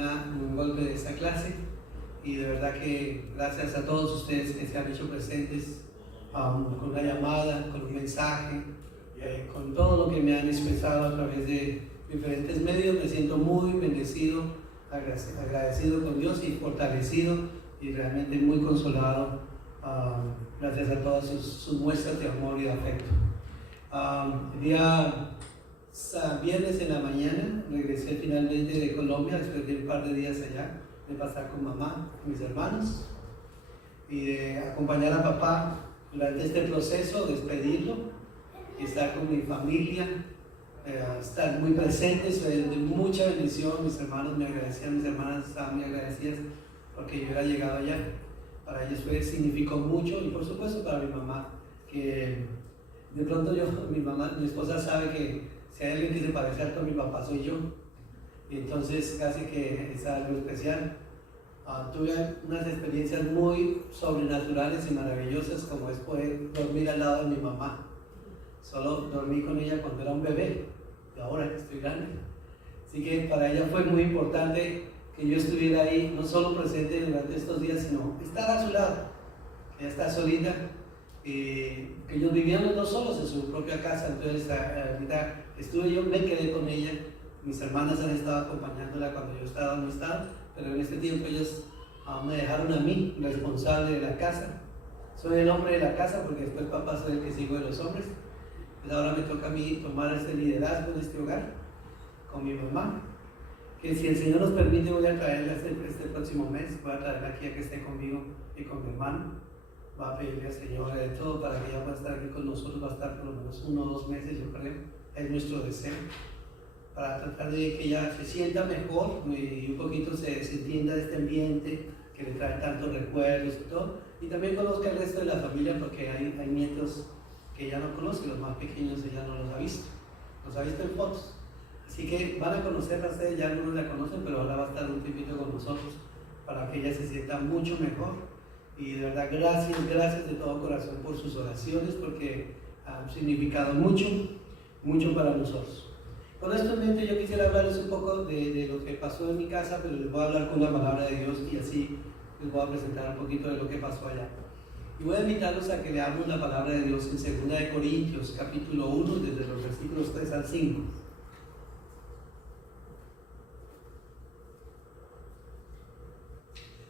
un golpe de esa clase, y de verdad que gracias a todos ustedes que se han hecho presentes con una llamada, con un mensaje, con todo lo que me han expresado a través de diferentes medios. Me siento muy bendecido, agradecido con Dios y fortalecido y realmente muy consolado gracias a todas sus muestras de amor y de afecto. El día viernes en la mañana regresé finalmente de Colombia después de un par de días allá, de pasar con mamá, con mis hermanos y de acompañar a papá durante este proceso, despedirlo, estar con mi familia, estar muy presentes, de mucha bendición. Mis hermanos me agradecían, mis hermanas estaban muy agradecidas porque yo era llegado allá. Para ellos significó mucho, y por supuesto para mi mamá, que de pronto mi esposa sabe que si hay alguien que se parece harto a mi papá soy yo, y entonces casi que es algo especial. Tuve unas experiencias muy sobrenaturales y maravillosas, como es poder dormir al lado de mi mamá. Solo dormí con ella cuando era un bebé, y ahora que estoy grande. Así que para ella fue muy importante que yo estuviera ahí, no solo presente durante estos días, sino estar a su lado. Ella está solita, que ellos vivían los dos solos en su propia casa. Entonces ahorita estuve yo, me quedé con ella. Mis hermanas han estado acompañándola cuando yo estaba donde estaba, pero en este tiempo ellos me dejaron a mí responsable de la casa. Soy el hombre de la casa porque después papá soy el que sigo de los hombres. Pues ahora me toca a mí tomar este liderazgo en este hogar con mi mamá, que si el Señor nos permite voy a traerla este próximo mes. Voy a traerla aquí a que esté conmigo y con mi hermano. Va a pedirle al Señor de todo para que ella pueda estar aquí con nosotros. Va a estar por lo menos 1 o 2 meses, yo creo. Es nuestro deseo, para tratar de que ella se sienta mejor y un poquito se entienda de este ambiente que le trae tantos recuerdos y todo, y también conozca el resto de la familia, porque hay nietos que ella no conoce, los más pequeños ella no los ha visto en fotos, así que van a conocerla ustedes, ya algunos la conocen, pero ahora va a estar un tiempito con nosotros para que ella se sienta mucho mejor. Y de verdad gracias de todo corazón por sus oraciones, porque han significado mucho para nosotros. Con esto en mente yo quisiera hablarles un poco de lo que pasó en mi casa, pero les voy a hablar con la palabra de Dios y así les voy a presentar un poquito de lo que pasó allá. Y voy a invitarlos a que leamos la palabra de Dios en 2 Corintios capítulo 1, desde los versículos 3 al 5.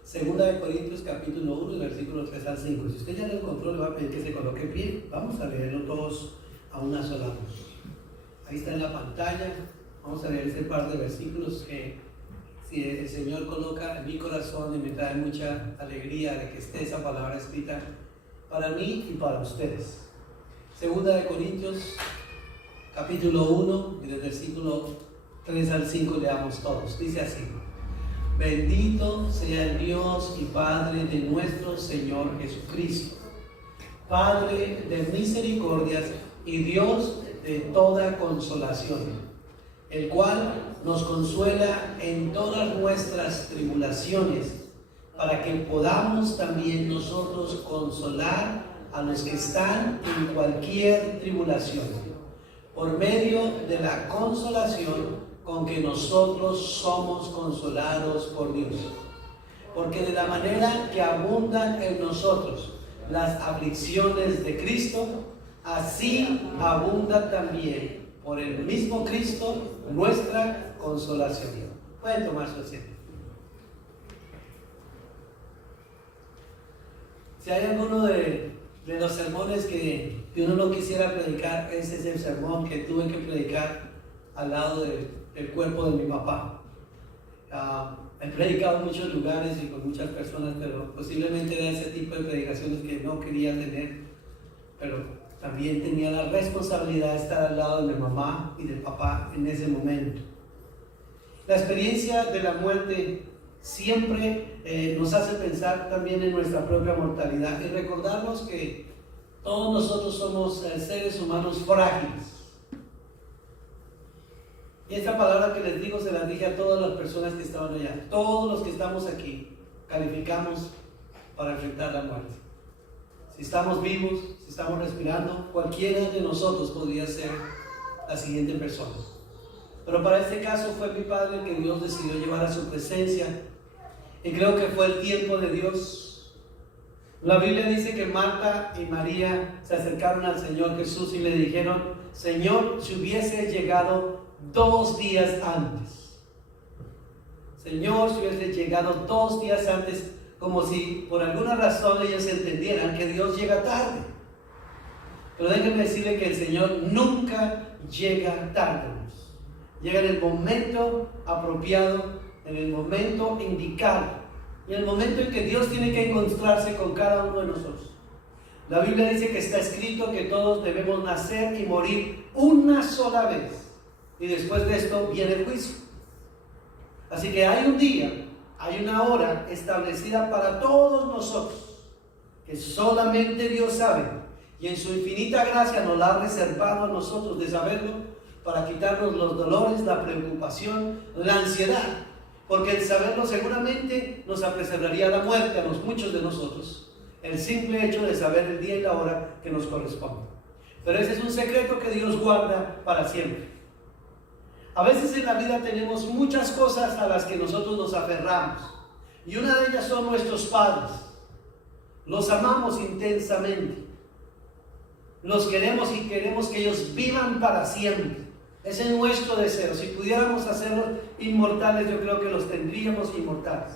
Segunda de Corintios capítulo 1, versículos 3 al 5. Si usted ya lo encontró, le va a pedir que se coloque en pie. Vamos a leerlo todos a una sola voz. Ahí está en la pantalla. Vamos a leer este par de versículos que si el Señor coloca en mi corazón, y me trae mucha alegría de que esté esa palabra escrita para mí y para ustedes. Segunda de Corintios capítulo 1, y del versículo 3 al 5 leamos todos. Dice así: bendito sea el Dios y Padre de nuestro Señor Jesucristo, Padre de misericordias y Dios de toda consolación, el cual nos consuela en todas nuestras tribulaciones, para que podamos también nosotros consolar a los que están en cualquier tribulación, por medio de la consolación con que nosotros somos consolados por Dios. Porque de la manera que abundan en nosotros las aflicciones de Cristo, así abunda también por el mismo Cristo nuestra consolación. Pueden tomar su asiento. Si hay alguno de los sermones que uno no quisiera predicar, ese es el sermón que tuve que predicar al lado del cuerpo de mi papá. He predicado en muchos lugares y con muchas personas, pero posiblemente era ese tipo de predicaciones que no quería tener, pero también tenía la responsabilidad de estar al lado de mi mamá y de papá en ese momento. La experiencia de la muerte siempre nos hace pensar también en nuestra propia mortalidad y recordarnos que todos nosotros somos seres humanos frágiles. Y esta palabra que les digo se las dije a todas las personas que estaban allá. Todos los que estamos aquí calificamos para enfrentar la muerte. Si estamos vivos, si estamos respirando, cualquiera de nosotros podría ser la siguiente persona. pero para este caso fue mi padre el que Dios decidió llevar a su presencia, y creo que fue el tiempo de Dios. La Biblia dice que Marta y María se acercaron al Señor Jesús y le dijeron: Señor, si hubiese llegado 2 días antes. Señor, si hubiese llegado 2 días antes, como si por alguna razón ellos entendieran que Dios llega tarde. Pero déjenme decirle que el Señor nunca llega tarde. Llega en el momento apropiado, en el momento indicado, y en el momento en que Dios tiene que encontrarse con cada uno de nosotros. La Biblia dice que está escrito que todos debemos nacer y morir una sola vez, y después de esto viene el juicio. Así que hay un día, hay una hora establecida para todos nosotros, que solamente Dios sabe, y en su infinita gracia nos la ha reservado a nosotros de saberlo, para quitarnos los dolores, la preocupación, la ansiedad, porque el saberlo seguramente nos apresuraría la muerte a muchos de nosotros, el simple hecho de saber el día y la hora que nos corresponde. Pero ese es un secreto que Dios guarda para siempre. A veces en la vida tenemos muchas cosas a las que nosotros nos aferramos, y una de ellas son nuestros padres. Los amamos intensamente, los queremos y queremos que ellos vivan para siempre. Ese es nuestro deseo. Si pudiéramos hacerlos inmortales, yo creo que los tendríamos inmortales.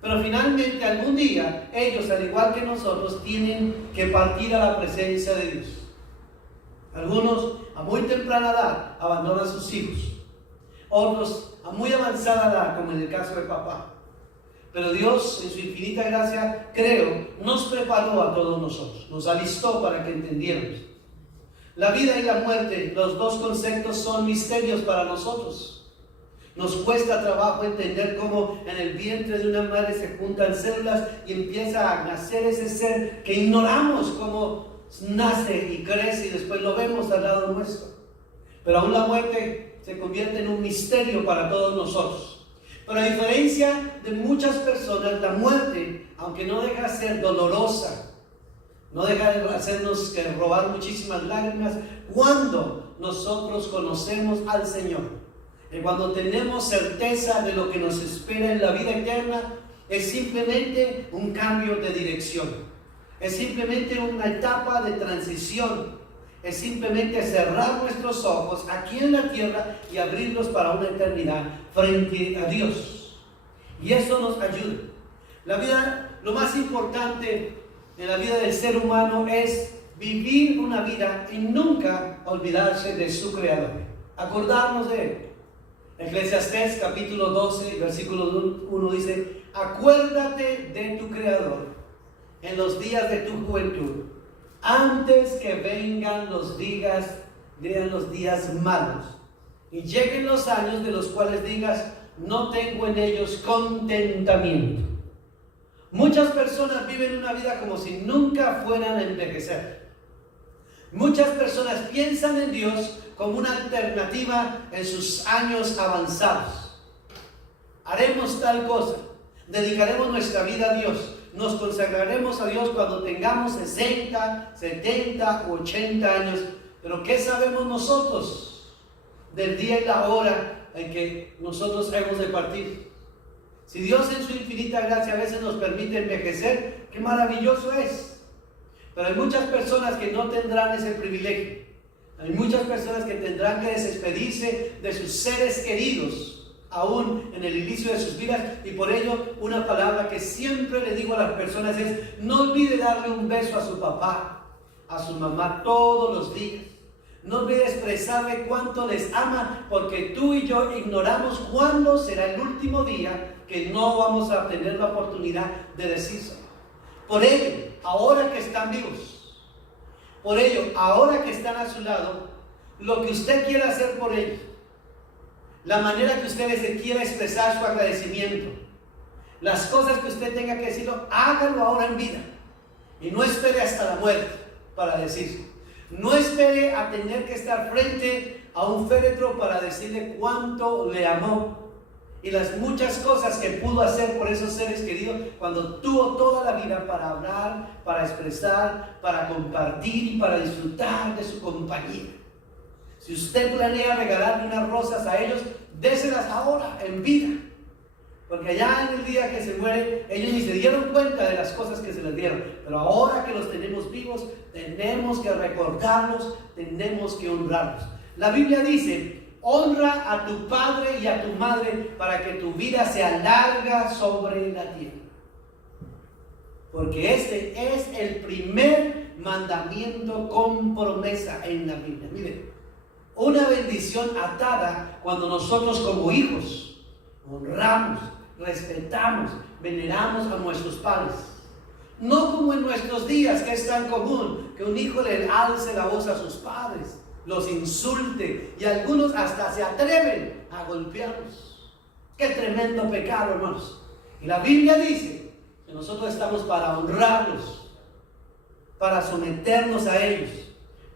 Pero finalmente algún día ellos, al igual que nosotros, tienen que partir a la presencia de Dios. Algunos a muy temprana edad abandonan a sus hijos, otros a muy avanzada edad, como en el caso de papá. Pero Dios, en su infinita gracia, creo, nos preparó a todos nosotros, nos alistó para que entendiéramos. La vida y la muerte, los dos conceptos son misterios para nosotros. Nos cuesta trabajo entender cómo en el vientre de una madre se juntan células y empieza a nacer ese ser que ignoramos cómo nace y crece y después lo vemos al lado nuestro. Pero aún la muerte se convierte en un misterio para todos nosotros. Pero a diferencia de muchas personas, la muerte, aunque no deja de ser dolorosa, no deja de hacernos robar muchísimas lágrimas cuando nosotros conocemos al Señor. Y cuando tenemos certeza de lo que nos espera en la vida eterna, es simplemente un cambio de dirección. Es simplemente una etapa de transición. Es simplemente cerrar nuestros ojos aquí en la tierra y abrirlos para una eternidad frente a Dios. Y eso nos ayuda. La vida, lo más importante en la vida del ser humano es vivir una vida y nunca olvidarse de su Creador. Acordarnos de Él. Eclesiastés capítulo 12, versículo 1 dice: acuérdate de tu Creador en los días de tu juventud, antes que vengan los días malos y lleguen los años de los cuales digas: no tengo en ellos contentamiento. Muchas personas viven una vida como si nunca fueran a envejecer. Muchas personas piensan en Dios como una alternativa en sus años avanzados. Haremos tal cosa, dedicaremos nuestra vida a Dios, nos consagraremos a Dios cuando tengamos 60, 70 u 80 años. Pero ¿qué sabemos nosotros del día y la hora en que nosotros hemos de partir? Si Dios en su infinita gracia a veces nos permite envejecer, qué maravilloso es. Pero hay muchas personas que no tendrán ese privilegio. Hay muchas personas que tendrán que despedirse de sus seres queridos, aún en el inicio de sus vidas. Y por ello, una palabra que siempre le digo a las personas es: no olvide darle un beso a su papá, a su mamá todos los días. No olvide expresarle cuánto les ama, porque tú y yo ignoramos cuándo será el último día que no vamos a tener la oportunidad de decírselo. Por ello, ahora que están vivos, por ello, ahora que están a su lado, lo que usted quiera hacer por ellos, la manera que usted les quiera expresar su agradecimiento, las cosas que usted tenga que decirlo, hágalo ahora en vida. Y no espere hasta la muerte para decirlo. No espere a tener que estar frente a un féretro para decirle cuánto le amó y las muchas cosas que pudo hacer por esos seres queridos cuando tuvo toda la vida para hablar, para expresar, para compartir y para disfrutar de su compañía. Si usted planea regalarle unas rosas a ellos, déselas ahora, en vida. Porque allá en el día que se muere, ellos ni se dieron cuenta de las cosas que se les dieron. Pero ahora que los tenemos vivos, tenemos que recordarlos, tenemos que honrarlos. La Biblia dice: honra a tu padre y a tu madre para que tu vida sea larga sobre la tierra. Porque este es el primer mandamiento con promesa en la Biblia. Miren, una bendición atada cuando nosotros como hijos honramos, respetamos, veneramos a nuestros padres. No como en nuestros días, que es tan común que un hijo le alce la voz a sus padres, los insulte, y algunos hasta se atreven a golpearlos. Qué tremendo pecado, hermanos. Y la Biblia dice que nosotros estamos para honrarlos, para someternos a ellos,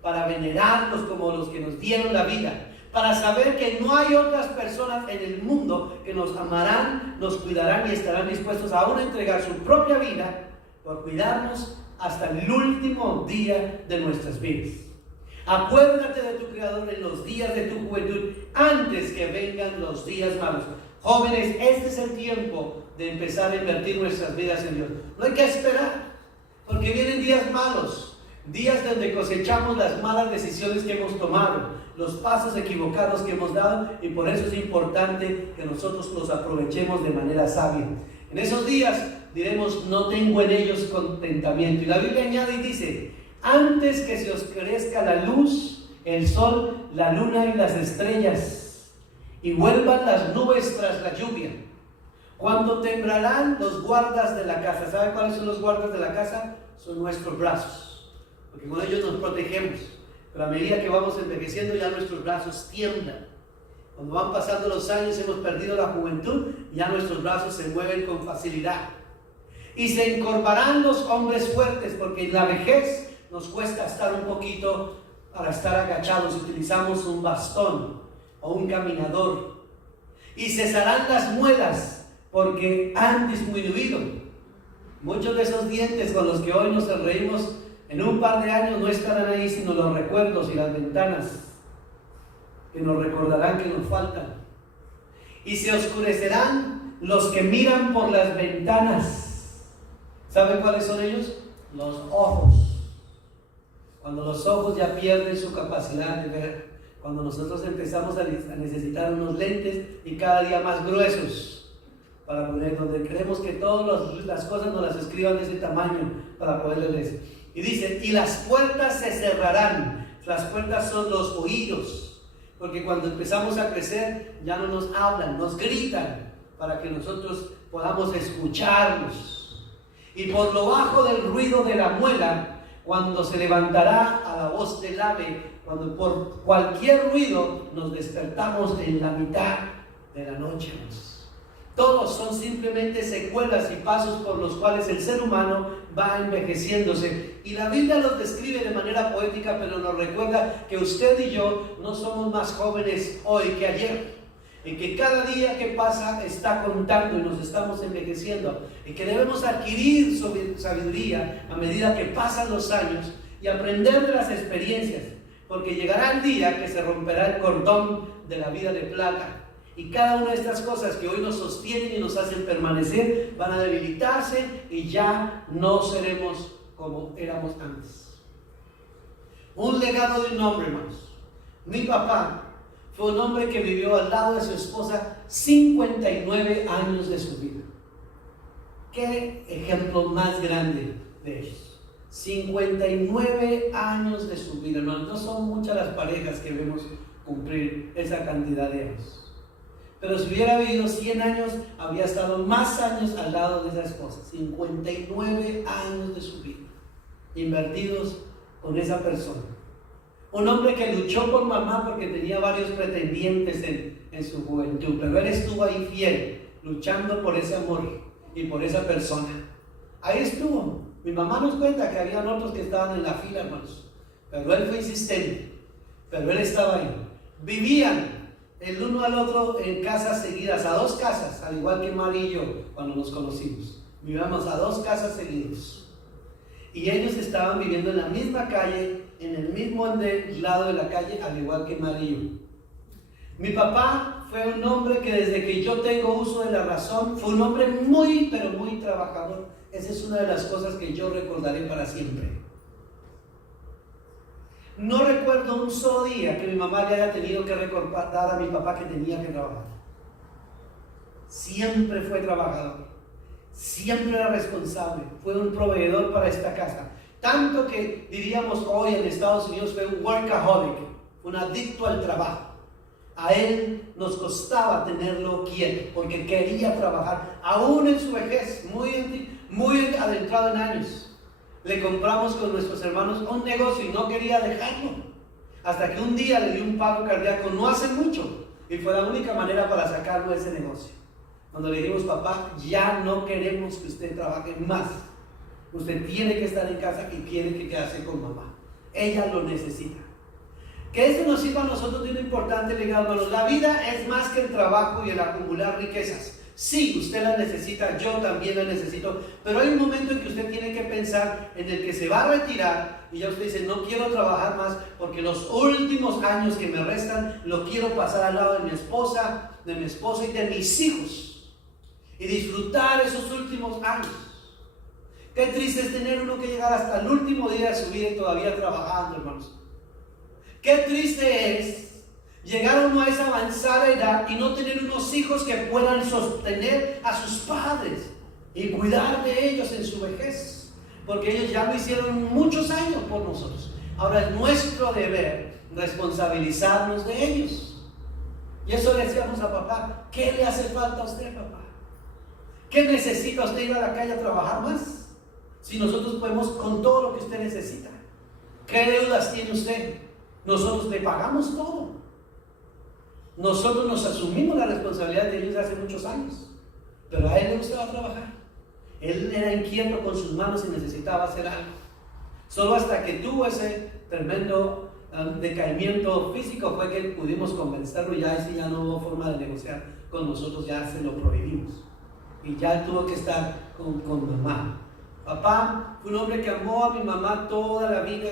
para venerarlos como los que nos dieron la vida, para saber que no hay otras personas en el mundo que nos amarán, nos cuidarán y estarán dispuestos aún a entregar su propia vida por cuidarnos hasta el último día de nuestras vidas. Acuérdate de tu Creador en los días de tu juventud, antes que vengan los días malos. Jóvenes, este es el tiempo de empezar a invertir nuestras vidas en Dios. No hay que esperar, porque vienen días malos, días donde cosechamos las malas decisiones que hemos tomado, los pasos equivocados que hemos dado, y por eso es importante que nosotros los aprovechemos de manera sabia. En esos días diremos: no tengo en ellos contentamiento. Y la Biblia añade y dice: antes que se oscurezca la luz, el sol, la luna y las estrellas, y vuelvan las nubes tras la lluvia, cuando temblarán los guardas de la casa. ¿Sabe cuáles son los guardas de la casa? Son nuestros brazos, porque con ellos nos protegemos. Pero a medida que vamos envejeciendo, ya nuestros brazos tiemblan. Cuando van pasando los años, hemos perdido la juventud, ya nuestros brazos se mueven con facilidad. Y se encorvarán los hombres fuertes, porque en la vejez nos cuesta estar un poquito para estar agachados. Utilizamos un bastón o un caminador. Y cesarán las muelas, porque han disminuido. Muchos de esos dientes con los que hoy nos reímos, en un par de años no estarán ahí, sino los recuerdos y las ventanas que nos recordarán que nos faltan. Y se oscurecerán los que miran por las ventanas. ¿Saben cuáles son ellos? Los ojos. Cuando los ojos ya pierden su capacidad de ver, cuando nosotros empezamos a necesitar unos lentes y cada día más gruesos para poner, donde creemos que todas las cosas nos las escriban de ese tamaño para poder leer. Y dice: y las puertas se cerrarán. Las puertas son los oídos, porque cuando empezamos a crecer ya no nos hablan, nos gritan para que nosotros podamos escucharlos. Y por lo bajo del ruido de la muela, cuando se levantará a la voz del ave, cuando por cualquier ruido nos despertamos en la mitad de la noche. Todos son simplemente secuelas y pasos por los cuales el ser humano va envejeciéndose. Y la Biblia los describe de manera poética, pero nos recuerda que usted y yo no somos más jóvenes hoy que ayer. Y que cada día que pasa está contando y nos estamos envejeciendo. Y que debemos adquirir sabiduría a medida que pasan los años y aprender de las experiencias. Porque llegará el día que se romperá el cordón de la vida de plata. Y cada una de estas cosas que hoy nos sostienen y nos hacen permanecer van a debilitarse y ya no seremos como éramos antes. Un legado de un hombre, hermanos. Mi papá fue un hombre que vivió al lado de su esposa 59 años de su vida. ¿Qué ejemplo más grande de ellos? 59 años de su vida, hermanos. No son muchas las parejas que vemos cumplir esa cantidad de años. Pero si hubiera vivido 100 años, había estado más años al lado de esa esposa. 59 años de su vida invertidos con esa persona. Un hombre que luchó por mamá porque tenía varios pretendientes en su juventud, pero él estuvo ahí fiel, luchando por ese amor y por esa persona. Ahí estuvo. Mi mamá nos cuenta que había otros que estaban en la fila, hermanos, pero él fue insistente, pero él estaba ahí. Vivían el uno al otro en casas seguidas, a dos casas, al igual que Mari y yo cuando nos conocimos. Vivíamos a dos casas seguidas. Y ellos estaban viviendo en la misma calle, en el mismo lado de la calle, al igual que María y yo. Mi papá fue un hombre que desde que yo tengo uso de la razón, fue un hombre muy, pero muy trabajador. Esa es una de las cosas que yo recordaré para siempre. No recuerdo un solo día que mi mamá le haya tenido que recordar a mi papá que tenía que trabajar. Siempre fue trabajador, siempre era responsable, fue un proveedor para esta casa. Tanto que diríamos hoy en Estados Unidos fue un workaholic, un adicto al trabajo. A él nos costaba tenerlo quieto porque quería trabajar, aún en su vejez, muy adentrado en años. Le compramos con nuestros hermanos un negocio y no quería dejarlo. Hasta que un día le dio un paro cardíaco, no hace mucho, y fue la única manera para sacarlo de ese negocio. Cuando le dijimos, papá, ya no queremos que usted trabaje más. Usted tiene que estar en casa y tiene que quedarse con mamá. Ella lo necesita. Que esto nos sirva a nosotros de un importante legado, hermanos. La vida es más que el trabajo y el acumular riquezas. Sí, usted la necesita, yo también la necesito, pero hay un momento en que usted tiene que pensar en el que se va a retirar y ya usted dice, no quiero trabajar más porque los últimos años que me restan lo quiero pasar al lado de mi esposa y de mis hijos y disfrutar esos últimos años. Qué triste es tener uno que llegar hasta el último día de su vida y todavía trabajando, hermanos. Qué triste es llegar uno a esa avanzada edad y no tener unos hijos que puedan sostener a sus padres y cuidar de ellos en su vejez, porque ellos ya lo hicieron muchos años por nosotros. Ahora es nuestro deber responsabilizarnos de ellos. Y eso le decíamos a papá, ¿qué le hace falta a usted, papá? ¿Qué necesita usted ir a la calle a trabajar más? Si nosotros podemos con todo lo que usted necesita. ¿Qué deudas tiene usted? Nosotros le pagamos todo. Nosotros nos asumimos la responsabilidad de ellos hace muchos años, pero a él le gustaba trabajar. Él era inquieto con sus manos y necesitaba hacer algo. Solo hasta que tuvo ese tremendo decaimiento físico fue que pudimos convencerlo y ya no hubo forma de negociar con nosotros, ya se lo prohibimos. Y ya tuvo que estar con mamá. Papá fue un hombre que amó a mi mamá toda la vida.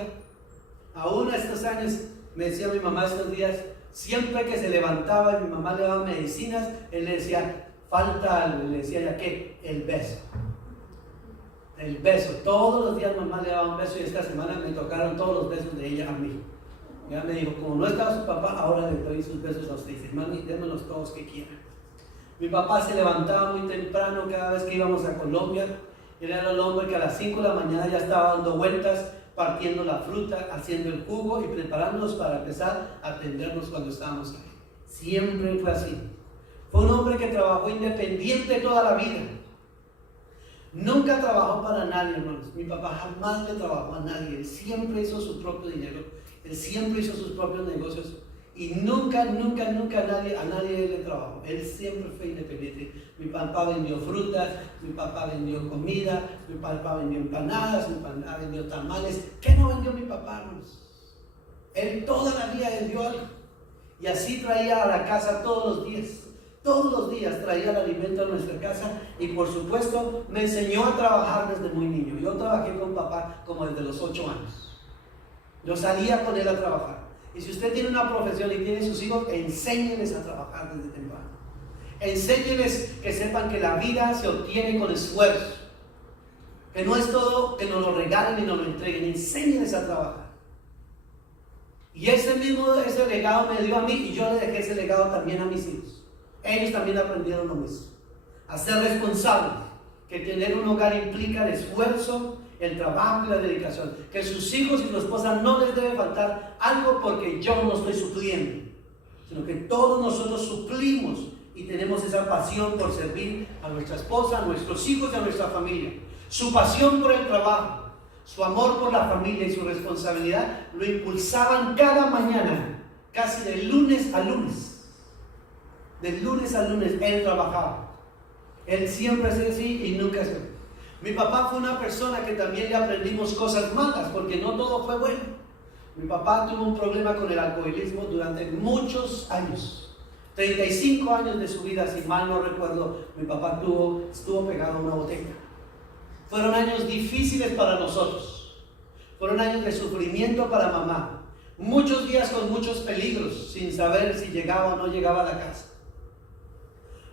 Aún a estos años, me decía mi mamá estos días, siempre que se levantaba y mi mamá le daba medicinas, él le decía, falta algo, le decía ya que el beso. El beso, todos los días mamá le daba un beso y esta semana me tocaron todos los besos de ella a mí. Ella me dijo, como no estaba su papá, ahora le doy sus besos a usted. Dice, mami, démelos todos que quieran. Mi papá se levantaba muy temprano cada vez que íbamos a Colombia. Él era el hombre que a las 5 de la mañana ya estaba dando vueltas, partiendo la fruta, haciendo el jugo y preparándonos para empezar a atendernos cuando estábamos ahí. Siempre fue así. Fue un hombre que trabajó independiente toda la vida. Nunca trabajó para nadie, hermanos. Mi papá jamás le trabajó a nadie. Él siempre hizo su propio dinero. Él siempre hizo sus propios negocios. Y nunca a nadie le trabajó. Él siempre fue independiente. Mi papá vendió frutas, mi papá vendió comida, mi papá vendió empanadas, mi papá vendió tamales. ¿Qué no vendió mi papá, hermanos? Él toda la vida vendió algo. Y así traía a la casa todos los días. Todos los días traía el alimento a nuestra casa y por supuesto me enseñó a trabajar desde muy niño. Yo trabajé con papá como desde los 8 años. Yo salía con él a trabajar. Y si usted tiene una profesión y tiene sus hijos, enséñeles a trabajar desde temprano. Enséñeles que sepan que la vida se obtiene con esfuerzo. Que no es todo que nos lo regalen y nos lo entreguen. Enséñeles a trabajar. Y ese legado me dio a mí y yo le dejé ese legado también a mis hijos. Ellos también aprendieron lo mismo. A ser responsables. Que tener un hogar implica el esfuerzo, el trabajo y la dedicación. Que sus hijos y su esposa no les debe faltar algo porque yo no estoy supliendo, sino que todos nosotros suplimos y tenemos esa pasión por servir a nuestra esposa, a nuestros hijos y a nuestra familia. Su pasión por el trabajo, su amor por la familia y su responsabilidad lo impulsaban cada mañana, casi de lunes a lunes. De lunes a lunes él trabajaba. Él siempre hacía así y nunca se... Mi papá fue una persona que también le aprendimos cosas malas, porque no todo fue bueno. Mi papá tuvo un problema con el alcoholismo durante muchos años. 35 años de su vida, si mal no recuerdo, mi papá estuvo pegado a una botella. Fueron años difíciles para nosotros. Fueron años de sufrimiento para mamá. Muchos días con muchos peligros, sin saber si llegaba o no llegaba a la casa.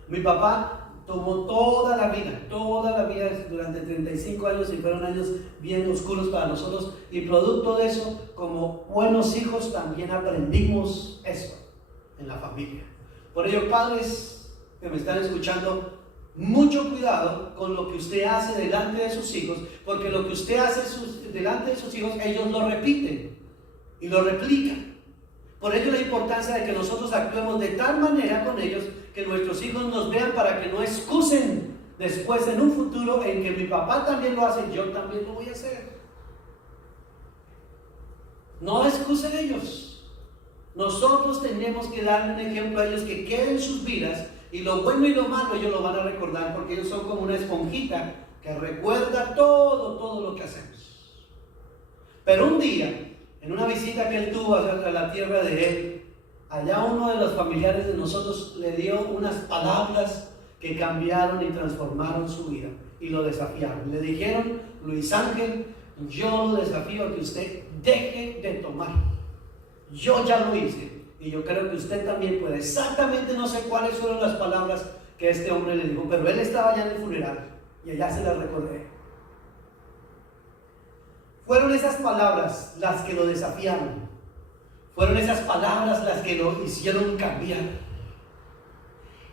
Mi papá tomó toda la vida durante 35 años, y fueron años bien oscuros para nosotros, y producto de eso, como buenos hijos, también aprendimos eso en la familia. Por ello, padres que me están escuchando, mucho cuidado con lo que usted hace delante de sus hijos, porque lo que usted hace delante de sus hijos, ellos lo repiten y lo replican. Por ello la importancia de que nosotros actuemos de tal manera con ellos que nuestros hijos nos vean, para que no excusen después en un futuro en que mi papá también lo hace, yo también lo voy a hacer. No excusen ellos. Nosotros tenemos que darle un ejemplo a ellos que quede en sus vidas, y lo bueno y lo malo ellos lo van a recordar, porque ellos son como una esponjita que recuerda todo lo que hacemos. Pero un día, en una visita que él tuvo a la tierra de él, allá uno de los familiares de nosotros le dio unas palabras que cambiaron y transformaron su vida, y lo desafiaron. Le dijeron: Luis Ángel, yo lo desafío a que usted deje de tomar. Yo ya lo hice, y yo creo que usted también puede. Exactamente no sé cuáles fueron las palabras que este hombre le dijo, pero él estaba ya en el funeral y allá se las recordé. Fueron esas palabras las que lo desafiaron. Fueron esas palabras las que lo hicieron cambiar.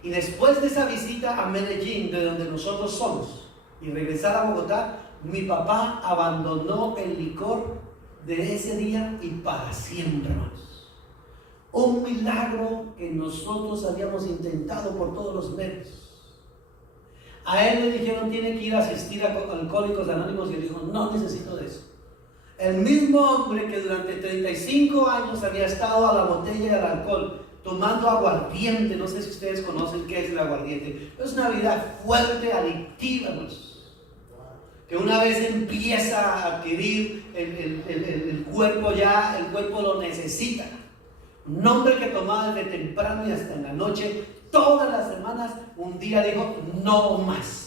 Y después de esa visita a Medellín, de donde nosotros somos, y regresar a Bogotá, mi papá abandonó el licor de ese día y para siempre, hermanos. Un milagro que nosotros habíamos intentado por todos los medios. A él le dijeron: tiene que ir a asistir a Alcohólicos Anónimos, y él dijo: no necesito de eso. El mismo hombre que durante 35 años había estado a la botella y al alcohol, tomando aguardiente. No sé si ustedes conocen qué es el aguardiente. Es una bebida fuerte, adictiva, que una vez empieza a adquirir el cuerpo, ya el cuerpo lo necesita. Un hombre que tomaba desde temprano y hasta en la noche, todas las semanas. Un día dijo: no más.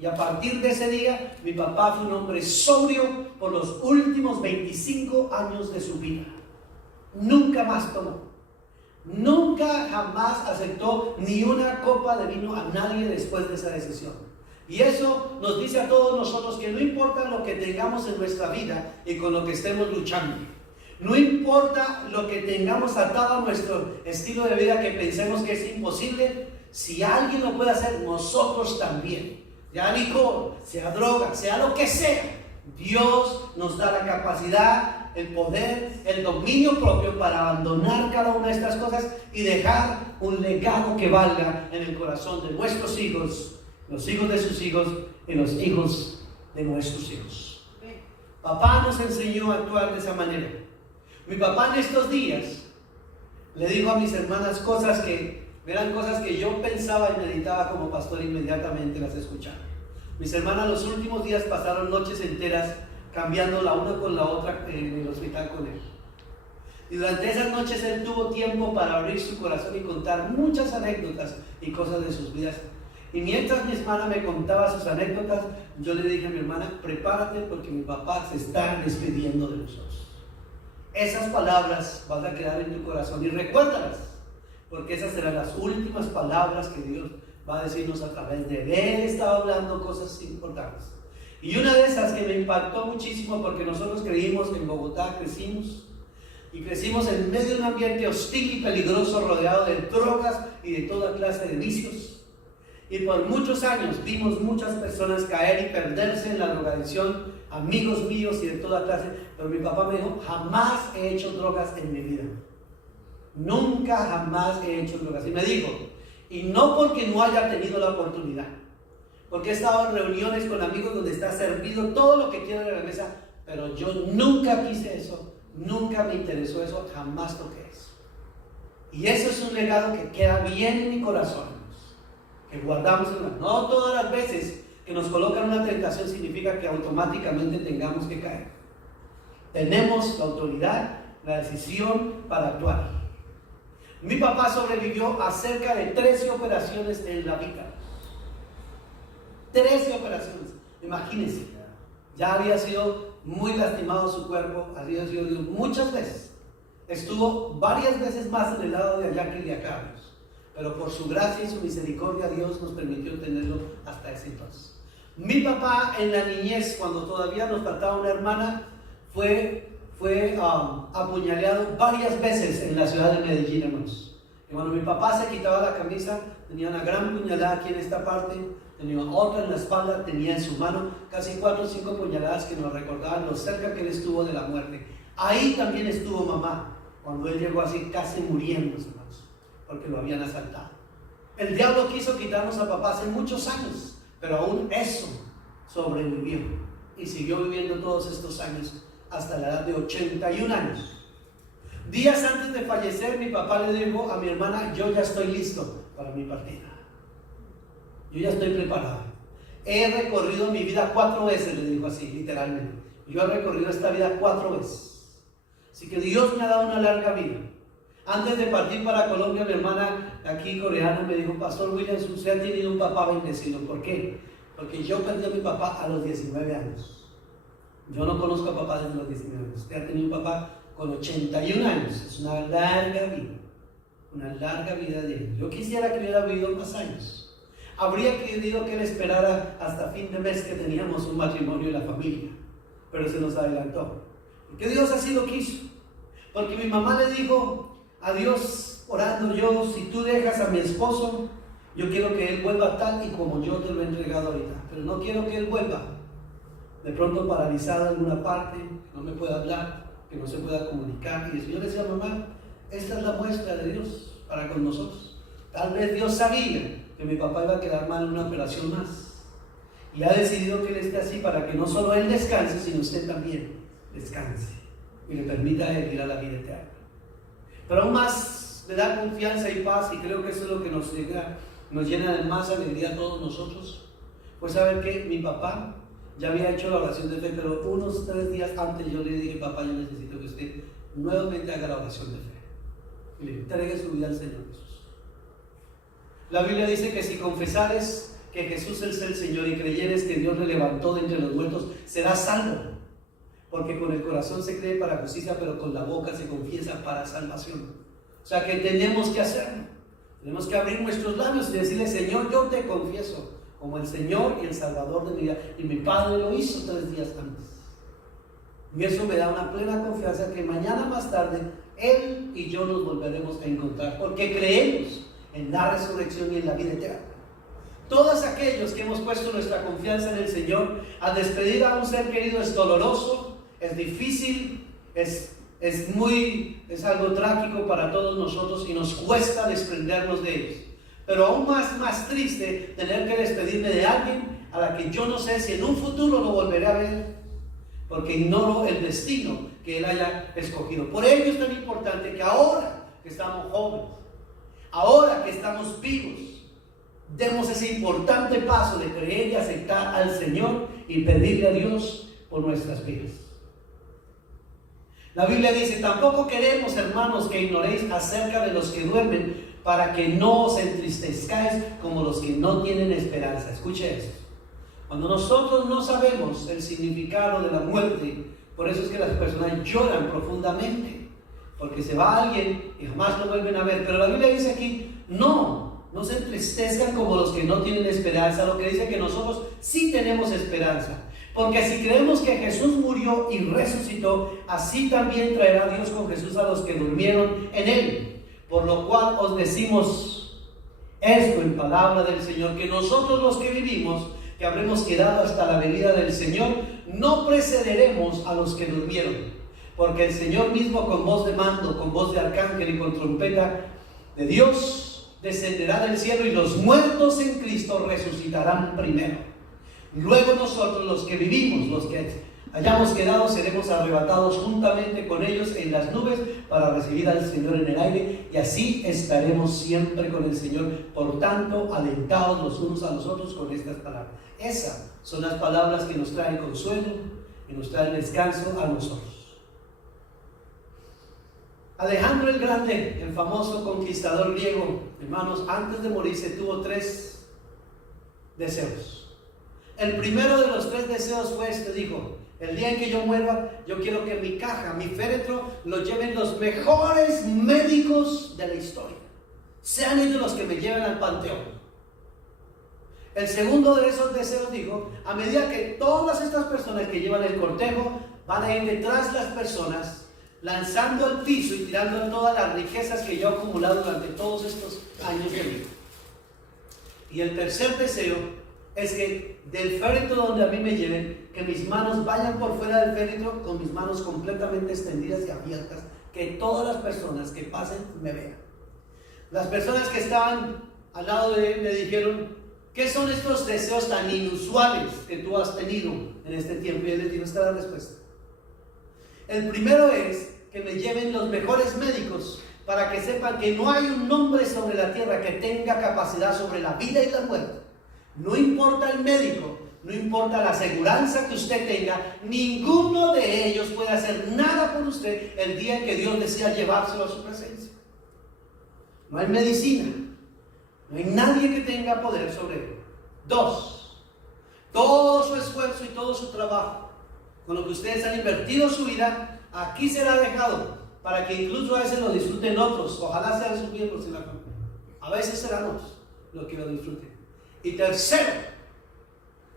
Y a partir de ese día, mi papá fue un hombre sobrio por los últimos 25 años de su vida. Nunca más tomó. Nunca jamás aceptó ni una copa de vino a nadie después de esa decisión. Y eso nos dice a todos nosotros que no importa lo que tengamos en nuestra vida y con lo que estemos luchando, no importa lo que tengamos atado a nuestro estilo de vida, que pensemos que es imposible, si alguien lo puede hacer, nosotros también. Sea licor, sea droga, sea lo que sea, Dios nos da la capacidad, el poder, el dominio propio para abandonar cada una de estas cosas y dejar un legado que valga en el corazón de nuestros hijos, los hijos de sus hijos y los hijos de nuestros hijos. Papá nos enseñó a actuar de esa manera. Mi papá en estos días le dijo a mis hermanas cosas que eran cosas que yo pensaba y meditaba como pastor, inmediatamente las escuchaba. Mis hermanas los últimos días pasaron noches enteras cambiando la una con la otra en el hospital con él. Y durante esas noches él tuvo tiempo para abrir su corazón y contar muchas anécdotas y cosas de sus vidas. Y mientras mi hermana me contaba sus anécdotas, yo le dije a mi hermana: prepárate, porque mi papá se está despidiendo de nosotros. Esas palabras van a quedar en tu corazón y recuérdalas, porque esas serán las últimas palabras que Dios va a decirnos a través de él. Él estaba hablando cosas importantes. Y una de esas que me impactó muchísimo, porque nosotros creímos en Bogotá, crecimos en medio de un ambiente hostil y peligroso, rodeado de drogas y de toda clase de vicios. Y por muchos años vimos muchas personas caer y perderse en la drogadicción, amigos míos y de toda clase. Pero mi papá me dijo: jamás he hecho drogas en mi vida. Nunca, jamás he hecho drogas. Y me dijo, y no porque no haya tenido la oportunidad, porque he estado en reuniones con amigos donde está servido todo lo que quiero en la mesa, pero yo nunca quise eso, nunca me interesó eso, jamás toqué eso. Y eso es un legado que queda bien en mi corazón, que guardamos en la... No todas las veces que nos colocan una tentación significa que automáticamente tengamos que caer. Tenemos la autoridad, la decisión para actuar. Mi papá sobrevivió a cerca de 13 operaciones en la vida. 13 operaciones, imagínense. Ya había sido muy lastimado su cuerpo, había sido herido muchas veces. Estuvo varias veces más en el lado de allá que de acá, pero por su gracia y su misericordia Dios nos permitió tenerlo hasta ese entonces. Mi papá en la niñez, cuando todavía nos faltaba una hermana, fue apuñaleado varias veces en la ciudad de Medellín, hermanos. Y cuando mi papá se quitaba la camisa, tenía una gran puñalada aquí en esta parte, tenía otra en la espalda, tenía en su mano casi 4 o 5 puñaladas que nos recordaban lo cerca que él estuvo de la muerte. Ahí también estuvo mamá, cuando él llegó así casi muriéndose, hermanos, porque lo habían asaltado. El diablo quiso quitarnos a papá hace muchos años, pero aún eso sobrevivió y siguió viviendo todos estos años hasta la edad de 81 años. Días antes de fallecer, mi papá le dijo a mi hermana: yo ya estoy listo para mi partida, yo ya estoy preparado, he recorrido mi vida 4 veces, le dijo así, literalmente. Yo he recorrido esta vida 4 veces, así que Dios me ha dado una larga vida. Antes de partir para Colombia, mi hermana aquí coreana me dijo: Pastor Williams, usted ha tenido un papá bendecido. ¿Por qué? Porque yo perdí a mi papá a los 19 años. Yo no conozco a papá desde los 19 años. Usted ha tenido un papá con 81 años. Es una larga vida de él. Yo quisiera que hubiera vivido más años. Habría querido que él esperara hasta fin de mes que teníamos un matrimonio y la familia, pero se nos adelantó. Porque Dios así lo quiso. Porque mi mamá le dijo a Dios, orando yo: si tú dejas a mi esposo, yo quiero que él vuelva tal y como yo te lo he entregado ahorita, pero no quiero que él vuelva de pronto paralizado en alguna parte, que no me pueda hablar, que no se pueda comunicar. Y el Señor decía: mamá, esta es la muestra de Dios para con nosotros. Tal vez Dios sabía que mi papá iba a quedar mal en una operación más, y ha decidido que él esté así para que no solo él descanse, sino usted también descanse y le permita a él ir a la vida eterna. Pero aún más me da confianza y paz, y creo que eso es lo que nos llena de más alegría a todos nosotros, pues saber que mi papá ya había hecho la oración de fe, pero unos 3 días antes yo le dije: papá, yo necesito que usted nuevamente haga la oración de fe y le entregue su vida al Señor Jesús. La Biblia dice que si confesares que Jesús es el Señor y creyeres que Dios le levantó de entre los muertos, serás salvo. Porque con el corazón se cree para justicia, pero con la boca se confiesa para salvación. O sea que tenemos que hacerlo. Tenemos que abrir nuestros labios y decirle: Señor, yo te confieso como el Señor y el Salvador de mi vida. Y mi Padre lo hizo 3 días antes. Y eso me da una plena confianza que mañana más tarde Él y yo nos volveremos a encontrar, porque creemos en la resurrección y en la vida eterna. Todos aquellos que hemos puesto nuestra confianza en el Señor, al despedir a un ser querido es doloroso, es difícil, es algo trágico para todos nosotros y nos cuesta desprendernos de ellos. Pero aún más triste tener que despedirme de alguien a la que yo no sé si en un futuro lo volveré a ver, porque ignoro el destino que Él haya escogido. Por ello es tan importante que ahora que estamos jóvenes, ahora que estamos vivos, demos ese importante paso de creer y aceptar al Señor y pedirle a Dios por nuestras vidas. La Biblia dice: tampoco queremos, hermanos, que ignoréis acerca de los que duermen, para que no os entristezcáis como los que no tienen esperanza. Escuche esto. Cuando nosotros no sabemos el significado de la muerte, por eso es que las personas lloran profundamente, porque se va alguien y jamás lo vuelven a ver. Pero la Biblia dice aquí: no se entristezcan como los que no tienen esperanza. Lo que dice que nosotros sí tenemos esperanza. Porque si creemos que Jesús murió y resucitó, así también traerá Dios con Jesús a los que durmieron en Él. Por lo cual os decimos esto en palabra del Señor, que nosotros los que vivimos, que habremos quedado hasta la venida del Señor, no precederemos a los que durmieron. Porque el Señor mismo, con voz de mando, con voz de arcángel y con trompeta de Dios, descenderá del cielo, y los muertos en Cristo resucitarán primero. Luego nosotros, los que vivimos, los que hayamos quedado, seremos arrebatados juntamente con ellos en las nubes para recibir al Señor en el aire, y así estaremos siempre con el Señor. Por tanto, alentados los unos a los otros con estas palabras. Esas son las palabras que nos traen consuelo y nos traen descanso a nosotros. Alejandro el Grande, el famoso conquistador griego, hermanos, antes de morirse tuvo 3 deseos. El primero de los 3 deseos fue este, dijo: el día en que yo muera, yo quiero que mi caja, mi féretro, lo lleven los mejores médicos de la historia. Sean ellos los que me lleven al panteón. El segundo de esos deseos dijo: a medida que todas estas personas que llevan el cortejo van a ir detrás de las personas, lanzando al piso y tirando todas las riquezas que yo he acumulado durante todos estos años de vida. Y el tercer deseo es que del féretro donde a mí me lleven, que mis manos vayan por fuera del féretro con mis manos completamente extendidas y abiertas, que todas las personas que pasen me vean. Las personas que estaban al lado de él me dijeron: ¿qué son estos deseos tan inusuales que tú has tenido en este tiempo? Y él les dijo: esta es la respuesta. El primero es que me lleven los mejores médicos para que sepan que no hay un hombre sobre la tierra que tenga capacidad sobre la vida y la muerte. No importa el médico, no importa la aseguranza que usted tenga, ninguno de ellos puede hacer nada por usted el día en que Dios desea llevárselo a su presencia. No hay medicina, no hay nadie que tenga poder sobre él. 2, todo su esfuerzo y todo su trabajo, con lo que ustedes han invertido su vida, aquí será dejado para que incluso a veces lo disfruten otros. Ojalá sean sus miembros en la familia. A veces serán otros los que lo disfruten. Y tercero,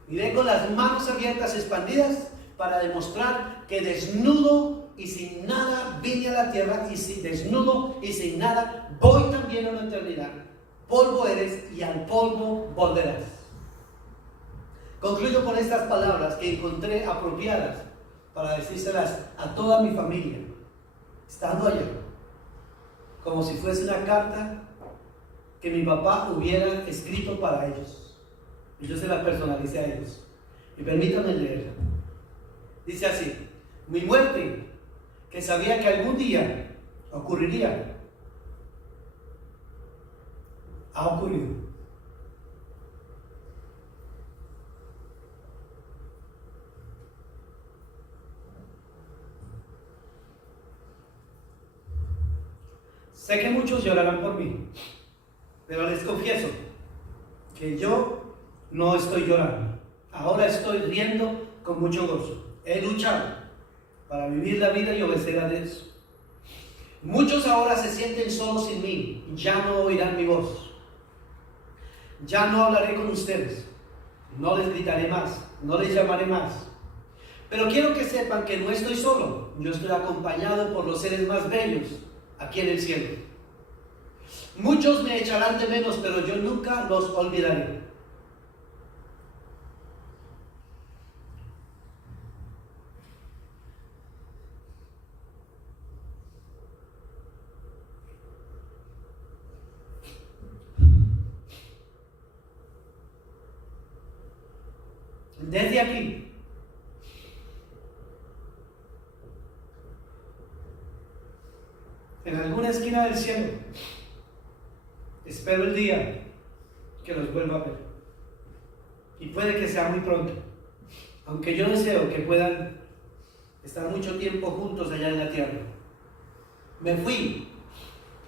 iré con las manos abiertas expandidas para demostrar que desnudo y sin nada vine a la tierra, y desnudo y sin nada voy también a la eternidad. Polvo eres y al polvo volverás. Concluyo con estas palabras que encontré apropiadas para decírselas a toda mi familia, estando allá, como si fuese una carta que mi papá hubiera escrito para ellos, y yo se la personalicé a ellos. Y permítanme leerla. Dice así: mi muerte, que sabía que algún día ocurriría, ha ocurrido. Sé que muchos llorarán por mí, pero les confieso que yo no estoy llorando. Ahora estoy riendo con mucho gozo. He luchado para vivir la vida y obedecer a Dios. Muchos ahora se sienten solos sin mí. Ya no oirán mi voz. Ya no hablaré con ustedes. No les gritaré más. No les llamaré más. Pero quiero que sepan que no estoy solo. Yo estoy acompañado por los seres más bellos aquí en el cielo. Muchos me echarán de menos, pero yo nunca los olvidaré. Desde aquí, en alguna esquina del cielo, espero el día que los vuelva a ver. Y puede que sea muy pronto, aunque yo deseo que puedan estar mucho tiempo juntos allá en la tierra. Me fui,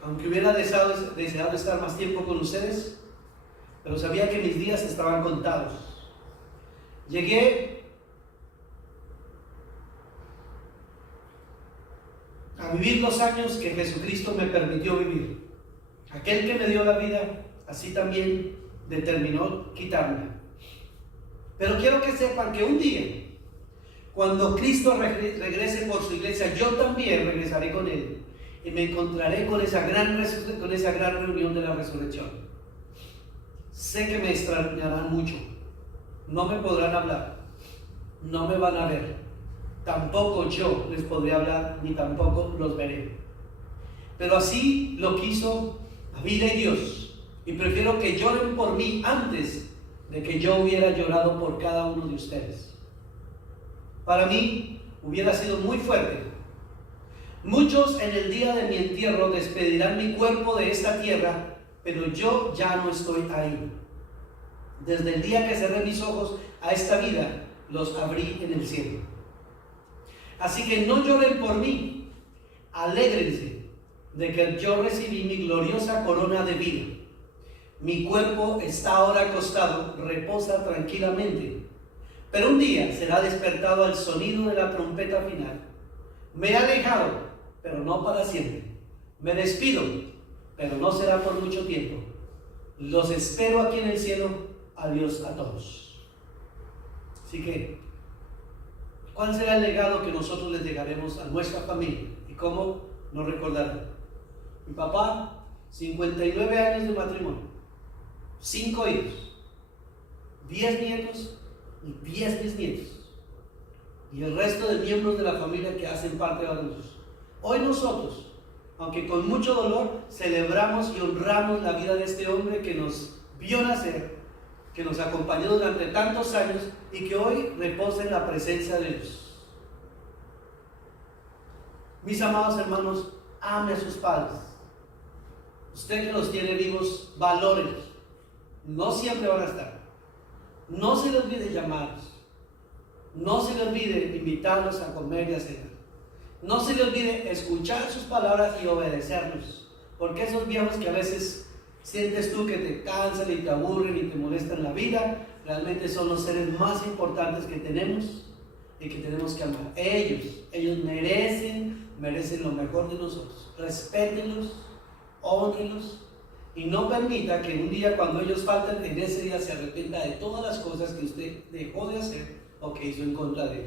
aunque hubiera deseado estar más tiempo con ustedes, pero sabía que mis días estaban contados. Llegué a vivir los años que Jesucristo me permitió vivir. Aquel que me dio la vida, así también determinó quitármela. Pero quiero que sepan que un día, cuando Cristo regrese por su iglesia, yo también regresaré con Él y me encontraré con esa gran reunión de la resurrección. Sé que me extrañarán mucho. No me podrán hablar, no me van a ver, tampoco yo les podré hablar, ni tampoco los veré. Pero así lo quiso la vida y Dios, y prefiero que lloren por mí antes de que yo hubiera llorado por cada uno de ustedes. Para mí hubiera sido muy fuerte. Muchos en el día de mi entierro despedirán mi cuerpo de esta tierra, pero yo ya no estoy ahí. Desde el día que cerré mis ojos a esta vida, los abrí en el cielo. Así que no lloren por mí, alégrense de que yo recibí mi gloriosa corona de vida. Mi cuerpo está ahora acostado, reposa tranquilamente Pero un día será despertado al sonido de la trompeta final. Me he alejado, pero no para siempre. Me despido, pero no será por mucho tiempo. Los espero aquí en el cielo. Adiós a todos. Así que, ¿cuál será el legado que nosotros les dejaremos a nuestra familia? ¿Y cómo nos recordarán? Mi papá, 59 años de matrimonio, 5 hijos, 10 nietos y 10 bisnietos, y el resto de miembros de la familia que hacen parte de nosotros. Hoy nosotros, aunque con mucho dolor, celebramos y honramos la vida de este hombre que nos vio nacer, que nos acompañó durante tantos años y que hoy reposa en la presencia de Dios. Mis amados hermanos, ame a sus padres. Usted que los tiene vivos, valórenlos. No siempre van a estar. No se le olvide llamarlos. No se le olvide invitarlos a comer y a cenar. No se le olvide escuchar sus palabras y obedecerlos. Porque esos viejos que a veces sientes tú que te cansan y te aburren y te molestan la vida, realmente son los seres más importantes que tenemos y que tenemos que amar. Ellos merecen lo mejor de nosotros. Respétenlos, hónrenlos y no permita que un día cuando ellos falten, en ese día se arrepienta de todas las cosas que usted dejó de hacer o que hizo en contra de ellos.